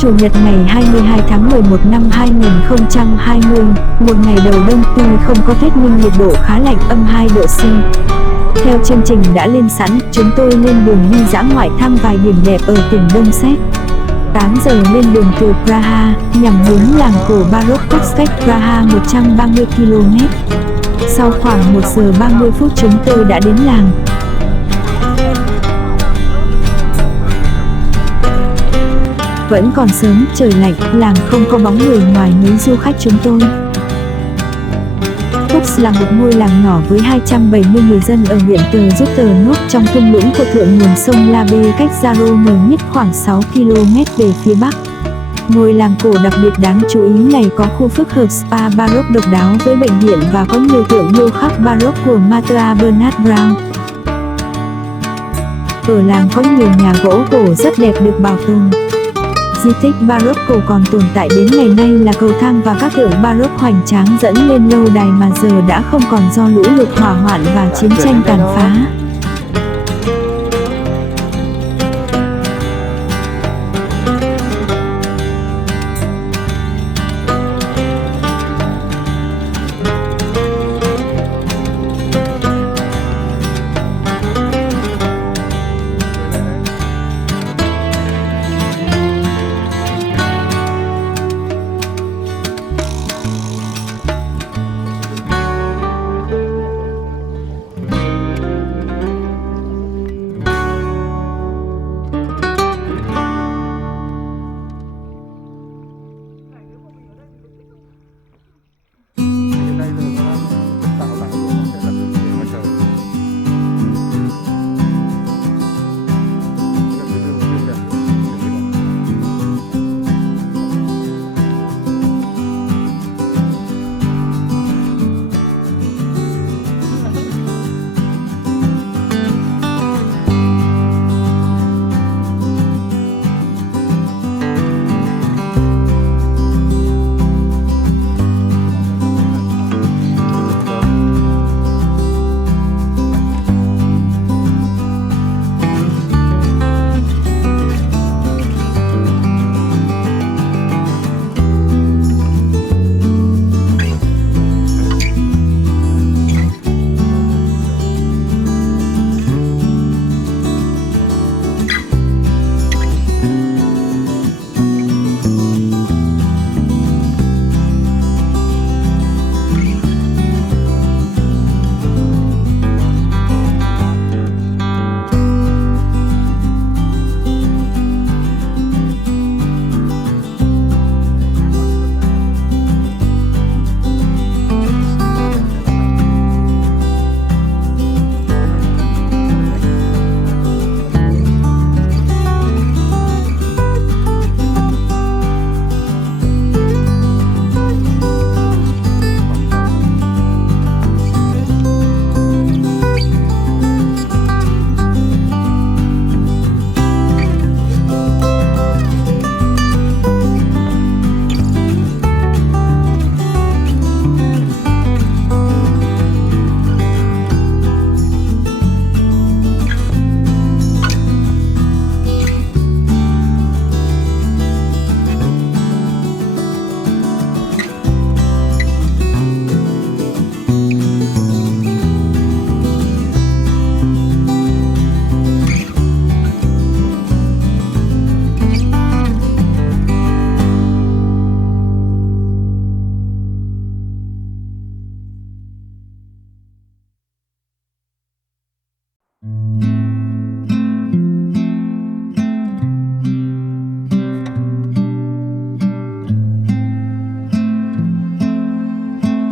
Chủ nhật ngày 22 tháng 11 năm 2020, một ngày đầu đông tuy không có tuyết nhưng nhiệt độ khá lạnh, âm 2 độ C. Theo chương trình đã lên sẵn, chúng tôi lên đường đi dã ngoại thăm vài điểm đẹp ở tỉnh Đông Séc. 8 giờ lên đường từ Praha, nhằm hướng làng cổ Baroque cách Praha 130 km. Sau khoảng 1 giờ 30 phút chúng tôi đã đến làng. Vẫn còn sớm, trời lạnh, làng không có bóng người ngoài mấy du khách chúng tôi. Kux là một ngôi làng nhỏ với 270 người dân ở huyện Tờ Giúp Tờ Nốt trong thung lũng của thượng nguồn sông La Bê cách Jaromir nhất khoảng 6 km về phía bắc. Ngôi làng cổ đặc biệt đáng chú ý này có khu phức hợp spa Baroque độc đáo với bệnh viện và có nhiều tượng điêu khắc Baroque của Martha Bernard Brown. Ở làng có nhiều nhà gỗ cổ rất đẹp được bảo tồn. Di tích Baroque cổ còn tồn tại đến ngày nay là cầu thang và các tượng Baroque hoành tráng dẫn lên lâu đài mà giờ đã không còn do lũ lụt, hỏa hoạn và chiến tranh tàn phá.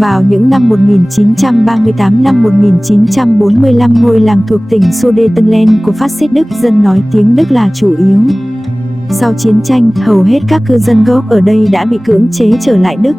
Vào những năm 1938 năm 1945, ngôi làng thuộc tỉnh Sudetenland của phát xít Đức, dân nói tiếng Đức là chủ yếu. Sau chiến tranh, hầu hết các cư dân gốc ở đây đã bị cưỡng chế trở lại Đức.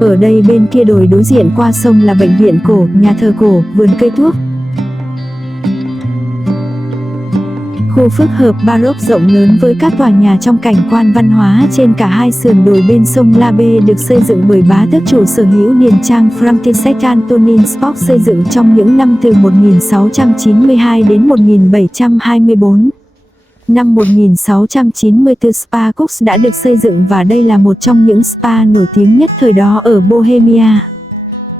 Ở đây bên kia đồi đối diện qua sông là bệnh viện cổ, nhà thờ cổ, vườn cây thuốc. Khu phức hợp Baroque rộng lớn với các tòa nhà trong cảnh quan văn hóa trên cả hai sườn đồi bên sông La Bê được xây dựng bởi bá tước chủ sở hữu điền trang Francesc Antonin Spock, xây dựng trong những năm từ 1692 đến 1724. Năm 1694 Spa Cux đã được xây dựng và đây là một trong những spa nổi tiếng nhất thời đó ở Bohemia.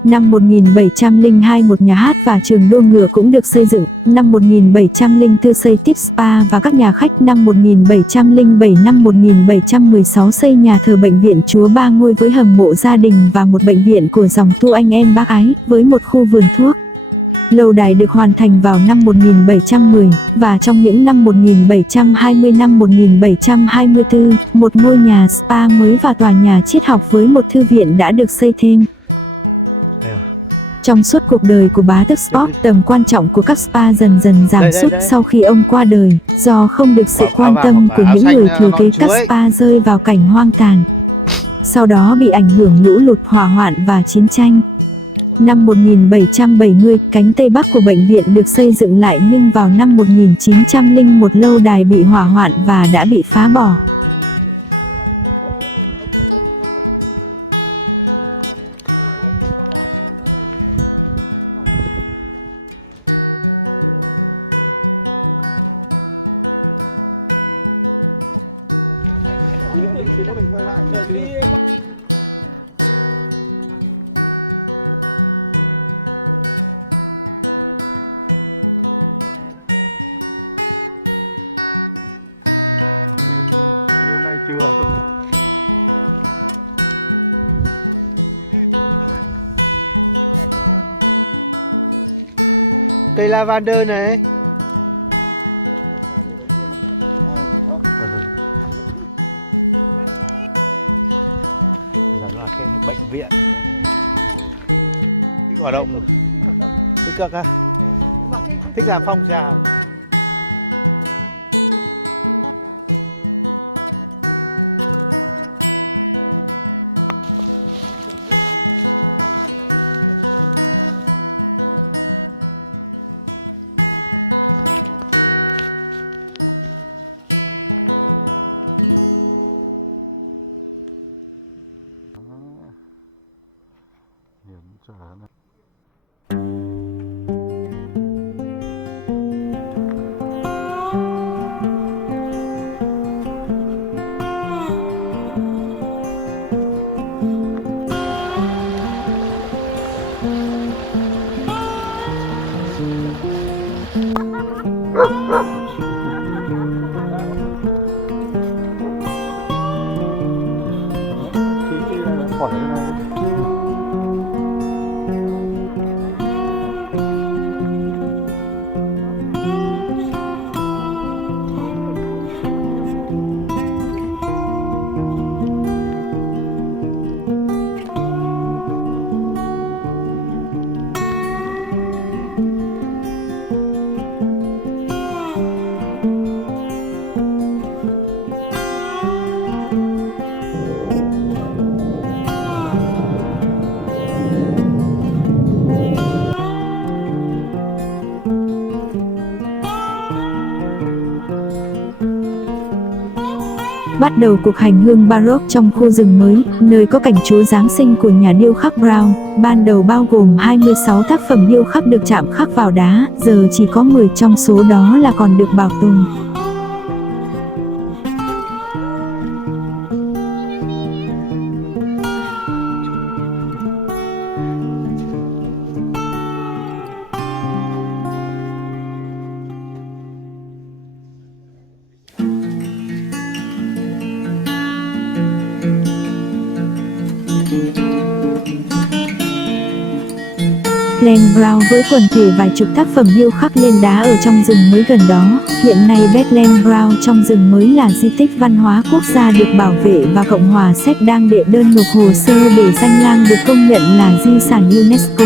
Năm 1702 một nhà hát và trường đua ngựa cũng được xây dựng. Năm 1704 xây tiếp spa và các nhà khách. Năm 1707 năm 1716 xây nhà thờ bệnh viện Chúa Ba Ngôi với hầm mộ gia đình và một bệnh viện của dòng tu anh em Bác Ái với một khu vườn thuốc. Lâu đài được hoàn thành vào năm 1710 và trong những năm 1720 năm 1724, một ngôi nhà spa mới và tòa nhà triết học với một thư viện đã được xây thêm. Trong suốt cuộc đời của bá tước Spock, tầm quan trọng của các spa dần dần giảm sút sau khi ông qua đời, do không được sự quan tâm của những người thừa kế, các spa rơi vào cảnh hoang tàn. Sau đó bị ảnh hưởng lũ lụt, hỏa hoạn và chiến tranh. Năm 1770, cánh Tây Bắc của bệnh viện được xây dựng lại nhưng vào năm 1901 lâu đài bị hỏa hoạn và đã bị phá bỏ. Chưa. Cây lavender này. Giờ là cái bệnh viện. Thích hoạt động tích cực ha. Thích làm phong trào. Bắt đầu cuộc hành hương Baroque trong khu rừng mới, nơi có cảnh Chúa Giáng sinh của nhà điêu khắc Brown, ban đầu bao gồm 26 tác phẩm điêu khắc được chạm khắc vào đá, giờ chỉ có 10 trong số đó là còn được bảo tồn. Glen Brown với quần thể vài chục tác phẩm điêu khắc lên đá ở trong rừng mới gần đó. Hiện nay Bethlehem Brown trong rừng mới là di tích văn hóa quốc gia được bảo vệ và Cộng hòa Séc đang đệ đơn nộp hồ sơ để danh lam được công nhận là di sản UNESCO.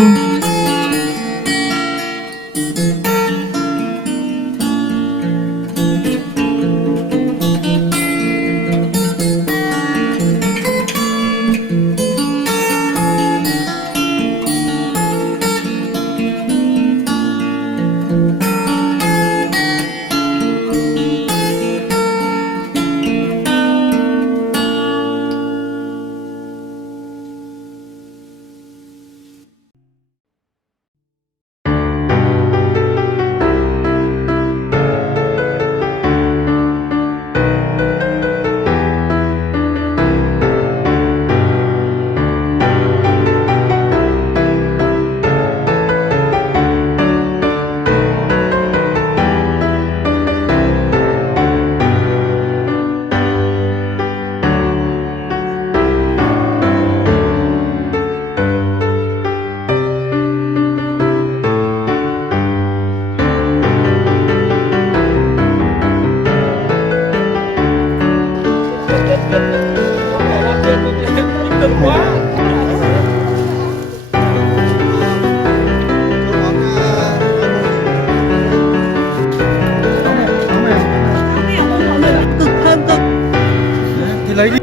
Thì lấy đi.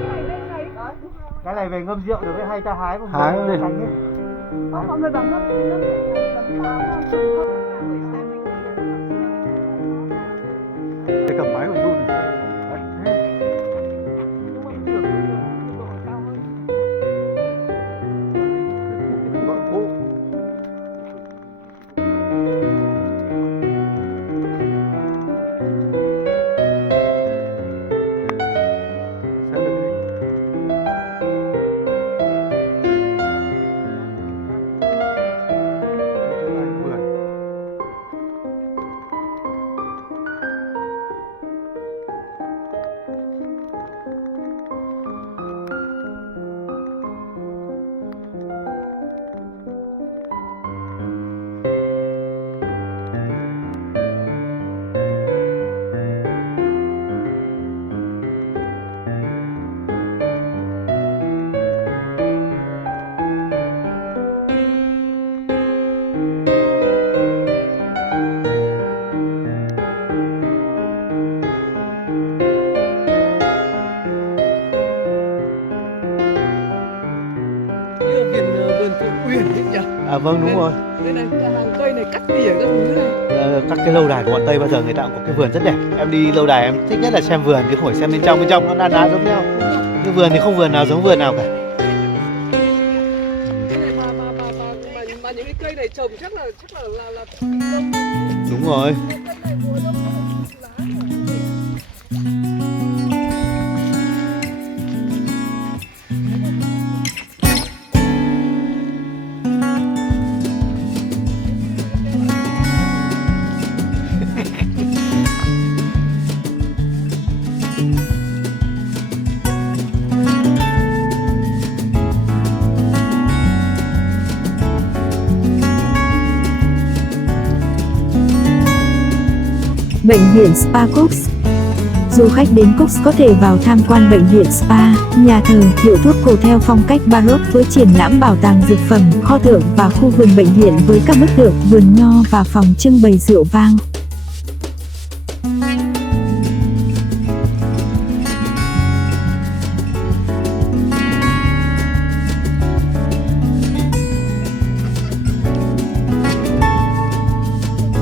Cái này về ngâm rượu được với hay ta hái một hái lên. Mọi người bảo ngâm cầm máy của run này. Gọi cụ. Vườn Phượng Uyển ấy nhỉ? À vâng đúng rồi. Đây này, nhà hàng cây này cắt tỉa các thứ này. Các cái lâu đài của bọn Tây bao giờ người ta cũng có cái vườn rất đẹp. Em đi lâu đài em thích nhất là xem vườn chứ không phải xem bên trong. Bên trong nó na ná giống nhau. Cái vườn thì không vườn nào giống vườn nào cả. Cái này mà những cái cây này trồng chắc là Đúng rồi. cây này mùa đông lá Bệnh viện Spa Cooks. Du khách đến Cooks có thể vào tham quan bệnh viện spa, nhà thờ, hiệu thuốc cổ theo phong cách Baroque với triển lãm bảo tàng dược phẩm, kho thượng và khu vườn bệnh viện với các bức tượng, vườn nho và phòng trưng bày rượu vang.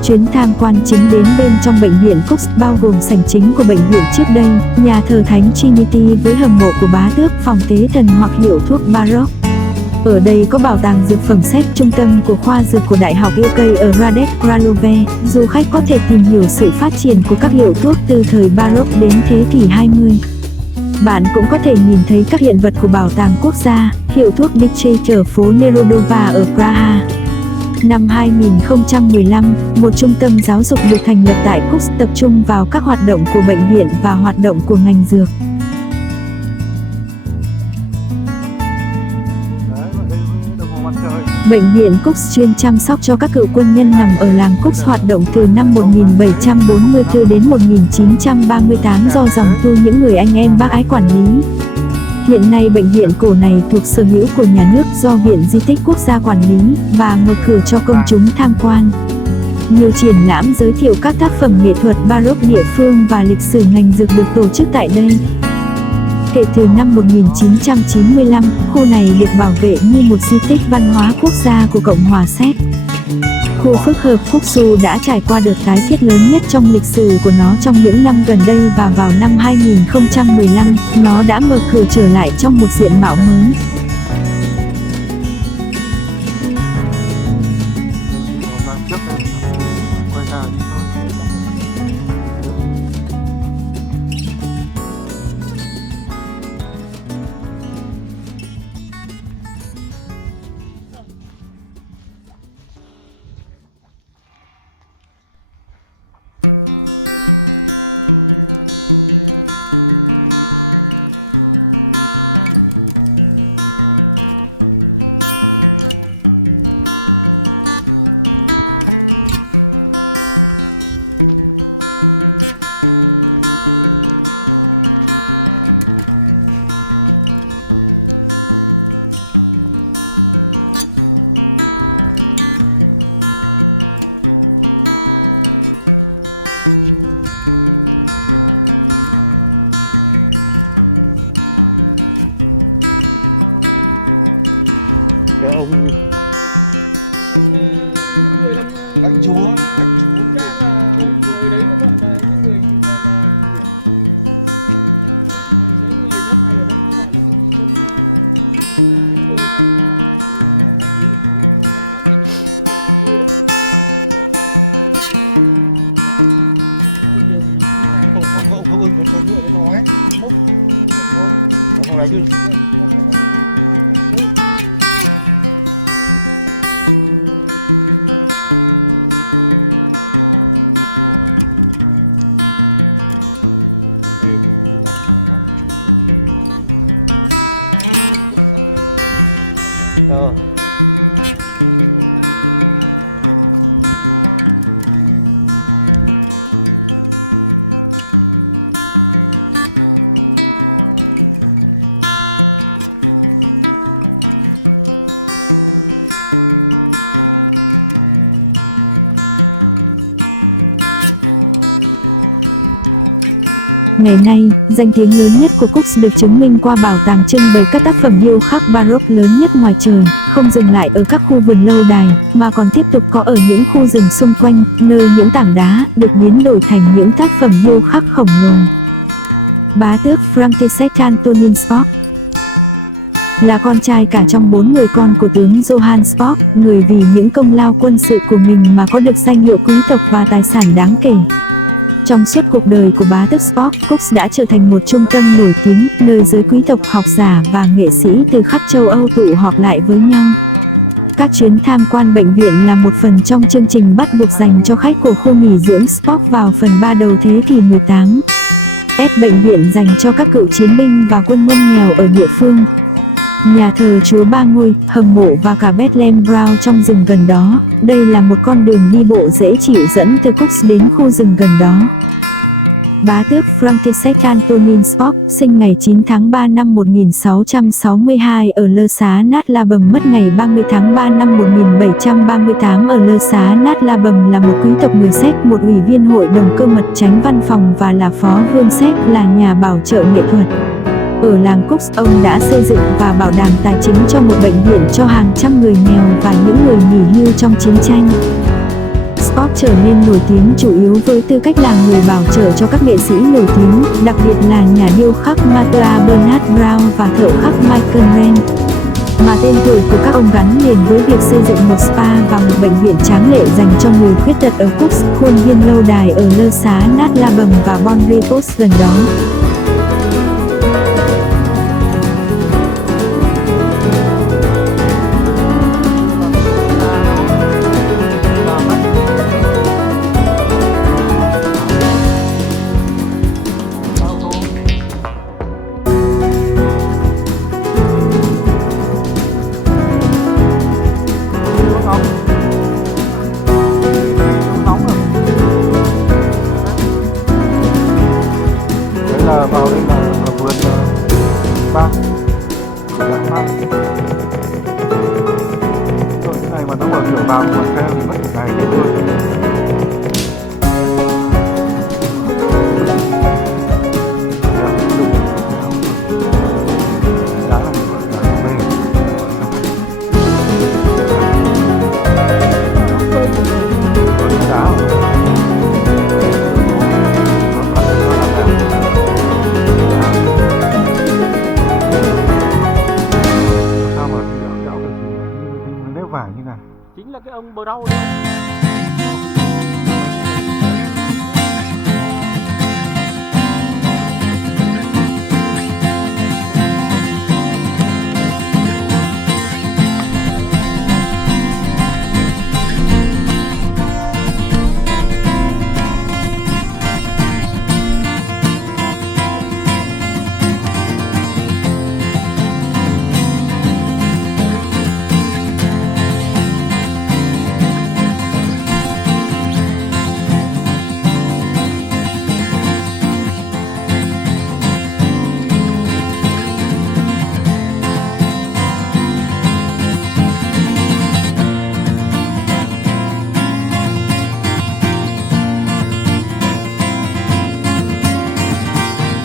Chuyến tham quan chính đến bên trong bệnh viện Cooks bao gồm sảnh chính của bệnh viện trước đây, nhà thờ Thánh Trinity với hầm mộ của bá tước, phòng tế thần hoặc hiệu thuốc Baroque. Ở đây có bảo tàng dược phẩm SEC, trung tâm của khoa dược của Đại học UK ở Hradec Králové. Du khách có thể tìm hiểu sự phát triển của các hiệu thuốc từ thời Baroque đến thế kỷ 20. Bạn cũng có thể nhìn thấy các hiện vật của Bảo tàng Quốc gia, hiệu thuốc Dictator phố Nerodova ở Praha. Năm 2015, một trung tâm giáo dục được thành lập tại Cooks tập trung vào các hoạt động của bệnh viện và hoạt động của ngành dược. Bệnh viện Cooks chuyên chăm sóc cho các cựu quân nhân nằm ở làng Cooks hoạt động từ năm 1744 đến 1938 do dòng tu những người anh em bác ái quản lý. Hiện nay bệnh viện cổ này thuộc sở hữu của nhà nước do Viện Di tích Quốc gia quản lý và mở cửa cho công chúng tham quan. Nhiều triển lãm giới thiệu các tác phẩm nghệ thuật Baroque địa phương và lịch sử ngành dược được tổ chức tại đây. Kể từ năm 1995, khu này được bảo vệ như một di tích văn hóa quốc gia của Cộng hòa Séc. Khu phức hợp Kuksu đã trải qua đợt tái thiết lớn nhất trong lịch sử của nó trong những năm gần đây và vào năm 2015, nó đã mở cửa trở lại trong một diện mạo mới. cái ông những người làm Đánh chúa ra là hồi đấy nó gọi là những người người đất hay ở đây nó gọi là không ưng có số nữa để nói mốc nó không đánh chứ. Ờ. Ngày nay, danh tiếng lớn nhất của Cooks được chứng minh qua bảo tàng trưng bày các tác phẩm điêu khắc Baroque lớn nhất ngoài trời, không dừng lại ở các khu vườn lâu đài, mà còn tiếp tục có ở những khu rừng xung quanh, nơi những tảng đá được biến đổi thành những tác phẩm điêu khắc khổng lồ. Bá tước Franciszek Antonin Spock là con trai cả trong 4 người con của tướng Johann Spock, người vì những công lao quân sự của mình mà có được danh hiệu quý tộc và tài sản đáng kể. Trong suốt cuộc đời của bá tước Spock, Cooks đã trở thành một trung tâm nổi tiếng, nơi giới quý tộc, học giả và nghệ sĩ từ khắp châu Âu tụ họp lại với nhau. Các chuyến tham quan bệnh viện là một phần trong chương trình bắt buộc dành cho khách của khu nghỉ dưỡng Spock vào phần 3 đầu thế kỷ 18. Bệnh viện dành cho các cựu chiến binh và quân nhân nghèo ở địa phương. Nhà thờ Chúa Ba Ngôi, hầm mộ và cả Bethlehem Brown trong rừng gần đó. Đây là một con đường đi bộ dễ chịu dẫn từ Cooks đến khu rừng gần đó. Bá tước Franciszek Antonin Spock, sinh ngày 9 tháng 3 năm 1662 ở Lơ Xá Nát La Bầm, mất ngày 30 tháng 3 năm 1738 ở Lơ Xá Nát La Bầm, là một quý tộc người Séc, một ủy viên hội đồng cơ mật, chánh văn phòng và là phó vương Séc, là nhà bảo trợ nghệ thuật. Ở làng Cooks, ông đã xây dựng và bảo đảm tài chính cho một bệnh viện cho hàng trăm người nghèo và những người nghỉ hưu trong chiến tranh. Spock trở nên nổi tiếng chủ yếu với tư cách là người bảo trợ cho các nghệ sĩ nổi tiếng, đặc biệt là nhà điêu khắc Martha Bernard Brown và thợ khắc Michael Wren. Mà tên tuổi của các ông gắn liền với việc xây dựng một spa và một bệnh viện tráng lệ dành cho người khuyết tật ở Cooks, khuôn viên lâu đài ở Lơ Xá Nát La Bầm và Bon Repos gần đó. Vào đây là vườn ba dạng măng. Rồi cái này mà nó mở cửa vào vườn xe thì mất một ngày để luôn. chính là cái ông bờ rau đấy.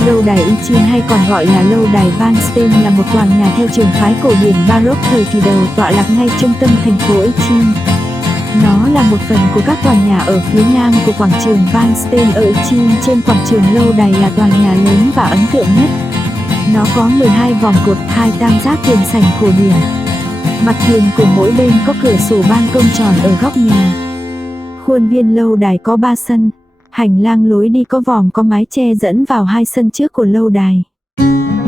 Lâu đài Ichin hay còn gọi là lâu đài Van Steen là một tòa nhà theo trường phái cổ điển Baroque thời kỳ đầu tọa lạc ngay trung tâm thành phố Ichin. Nó là một phần của các tòa nhà ở phía nam của quảng trường Van Steen ở Ichin. Trên quảng trường lâu đài là tòa nhà lớn và ấn tượng nhất. Nó có 12 vòng cột, 2 tam giác tiền sảnh cổ điển. Mặt tiền của mỗi bên có cửa sổ ban công tròn ở góc nhà. Khuôn viên lâu đài có 3 sân. Hành lang lối đi có vòm có mái che dẫn vào 2 sân trước của lâu đài.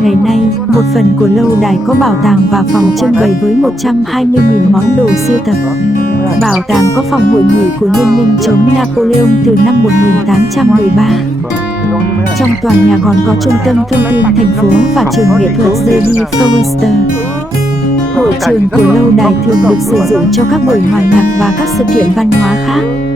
Ngày nay, một phần của lâu đài có bảo tàng và phòng trưng bày với 120.000 món đồ sưu tập. Bảo tàng có phòng hội nghị của Liên minh chống Napoleon từ năm 1813. Trong tòa nhà còn có trung tâm thông tin thành phố và trường nghệ thuật J.D. Forrester. Hội trường của lâu đài thường được sử dụng cho các buổi hòa nhạc và các sự kiện văn hóa khác.